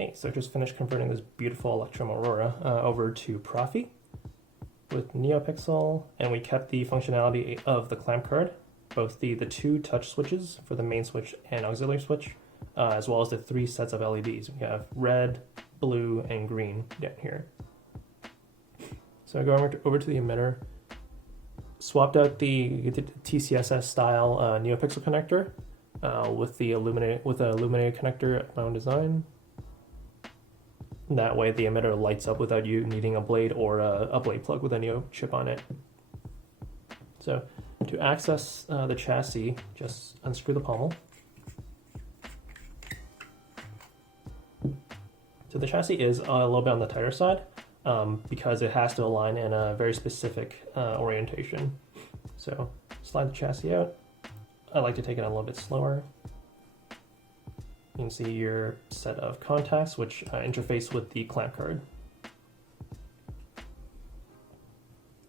Hey, so just finished converting this beautiful Electrum Aurora over to Proffie with Neopixel, and we kept the functionality of the clamp card, both the two touch switches for the main switch and auxiliary switch, as well as the 3 sets of LEDs. We have red, blue, and green down here. So I go over to the emitter, swapped out the TCSS style Neopixel connector with the illuminated connector at my own design. That way the emitter lights up without you needing a blade or a blade plug with a Neo chip on it. So to access the chassis, just unscrew the pommel. So the chassis is a little bit on the tighter side because it has to align in a very specific orientation. So slide the chassis out. I like to take it a little bit slower. You can see your set of contacts which interface with the clamp card.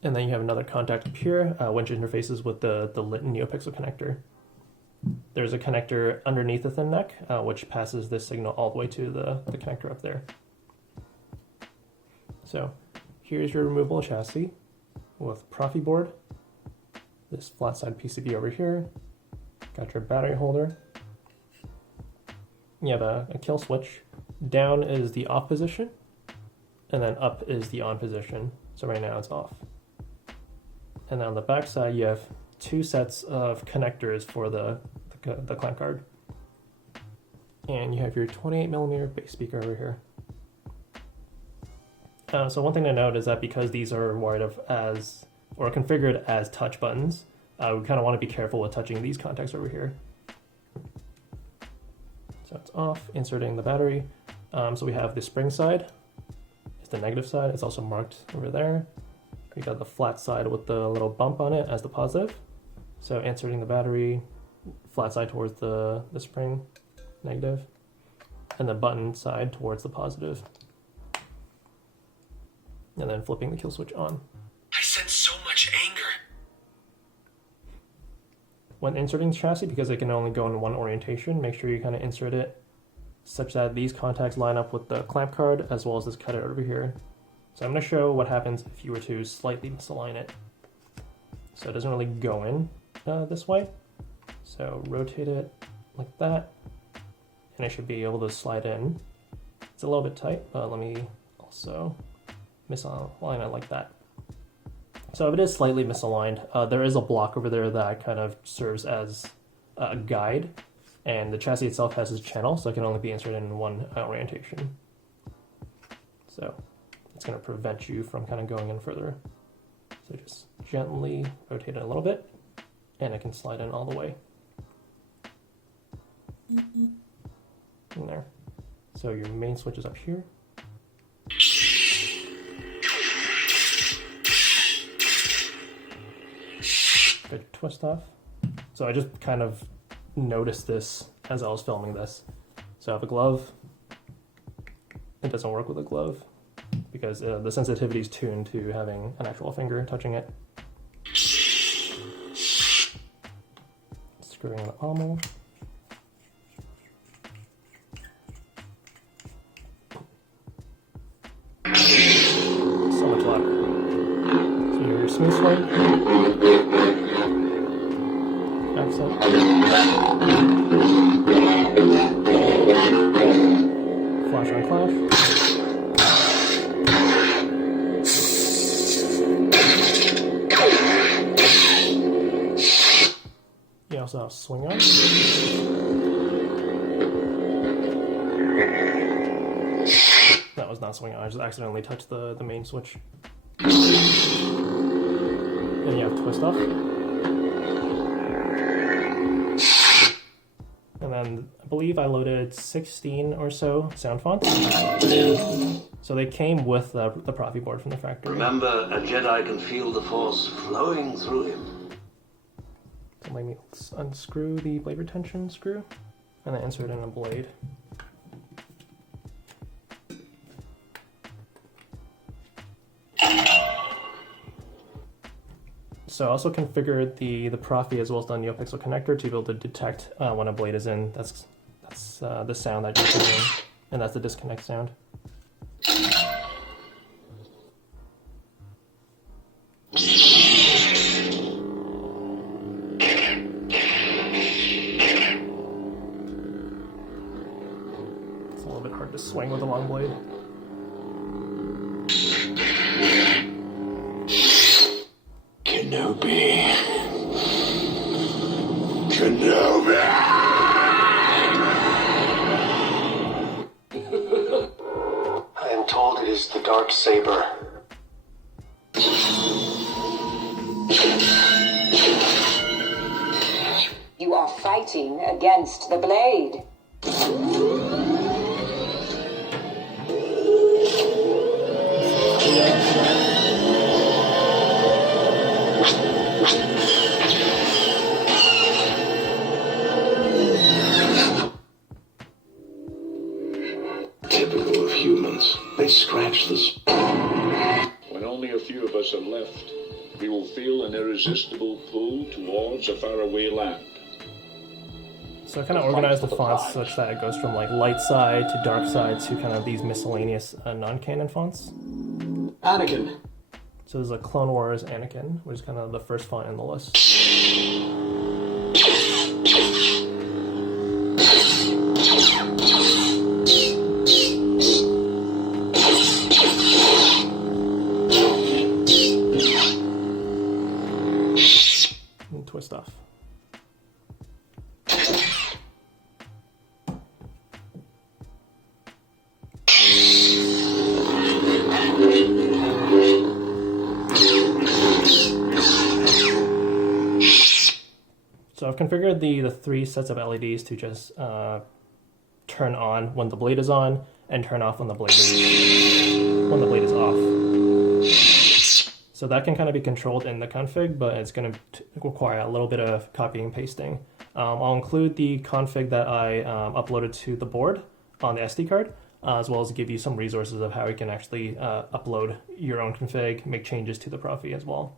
And then you have another contact up here which interfaces with the lit Neopixel connector. There's a connector underneath the thin neck which passes this signal all the way to the connector up there. So here's your removable chassis with Proffieboard, this flat side PCB over here, got your battery holder. You have a kill switch. Down is the off position, and then up is the on position. So right now it's off. And then on the back side, you have 2 sets of connectors for the clamp card. And you have your 28mm bass speaker over here. So one thing to note is that because these are wired up as, or configured as touch buttons, we kind of want to be careful with touching these contacts over here. So it's off, inserting the battery. So we have the spring side, it's the negative side, it's also marked over there. We got the flat side with the little bump on it as the positive. So inserting the battery, flat side towards the spring, negative, and the button side towards the positive. And then flipping the kill switch on. I sense so much anger. When inserting the chassis, because it can only go in one orientation, make sure you kind of insert it such that these contacts line up with the clamp card as well as this cutter over here. So I'm going to show what happens if you were to slightly misalign it. So it doesn't really go in this way. So rotate it like that, and it should be able to slide in. It's a little bit tight, but let me also misalign it like that. So if it is slightly misaligned, there is a block over there that kind of serves as a guide, and the chassis itself has its channel, so it can only be inserted in one orientation. So it's going to prevent you from kind of going in further. So just gently rotate it a little bit, and it can slide in all the way. In there. So your main switch is up here. Good twist off. So I just kind of noticed this as I was filming this. So I have a glove. It doesn't work with a glove because the sensitivity is tuned to having an actual finger touching it. Screwing in the pommel. So much louder. So your smooth swing. Accent. Flash on clash. You also have swing on. That was not swing on, I just accidentally touched the main switch. And you have twist off. And then I believe I loaded 16 or so sound fonts. So they came with the Proffieboard from the factory. Remember, a Jedi can feel the Force flowing through him. So let me unscrew the blade retention screw and then insert in a blade. So I also configured the Proffie as well as the Neopixel connector to be able to detect when a blade is in. That's the sound that you're hearing. and that's the disconnect sound. It's a little bit hard to swing with a long blade. Kenobi. Kenobi! I am told it is the Dark Saber. You are fighting against the blade. Typical of humans. They scratch this. When only a few of us are left, we will feel an irresistible pull towards a faraway land. So I kind of organized the fonts such that it goes from like light side to dark side to kind of these miscellaneous non-canon fonts. Anakin. So there's a Clone Wars Anakin, which is kind of the first font in the list. And twist off. So I've configured the 3 sets of LEDs to just turn on when the blade is on and turn off when the blade is off. So that can kind of be controlled in the config, but it's going to require a little bit of copying and pasting. I'll include the config that I uploaded to the board on the SD card, as well as give you some resources of how you can actually upload your own config, make changes to the Proffie as well.